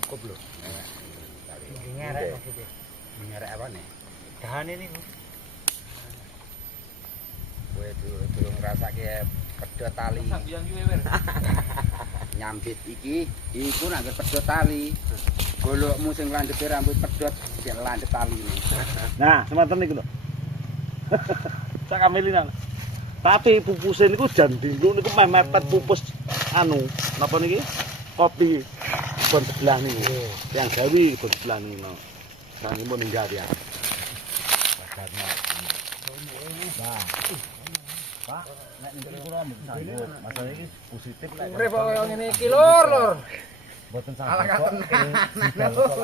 cukup lho. Ngerek maksudnya. Ngerek apa nih? Dahane niku. Kowe durung ngrasake pedhot tali. Sambian ki wewer. Nyambit iki iku nek pedhot tali. Golokmu sing landhepe rambut pedhot sing landhep taline. Nah, semanten niku lho. Sak kamelinan. Tapi pupuse niku jan dinggo niku meh mepet pupus anu, napa niki? Kopi kebon sebelah niku. Yang gawe kebon sebelah niku. Sanipun ninggal ya. Pak, nek niku kula mboten masalah iki positif lek. Urip kaya ngene iki lur. Mboten Ala katen.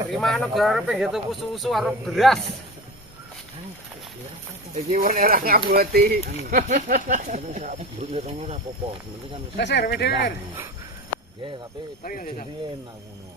Rimane gara pengen tuku susu karo beras. Iki wong ora ngaboti. Ora apa-apa, penting kan Tes RW dhewe. ya tapi Mari, jenengan aku ngono.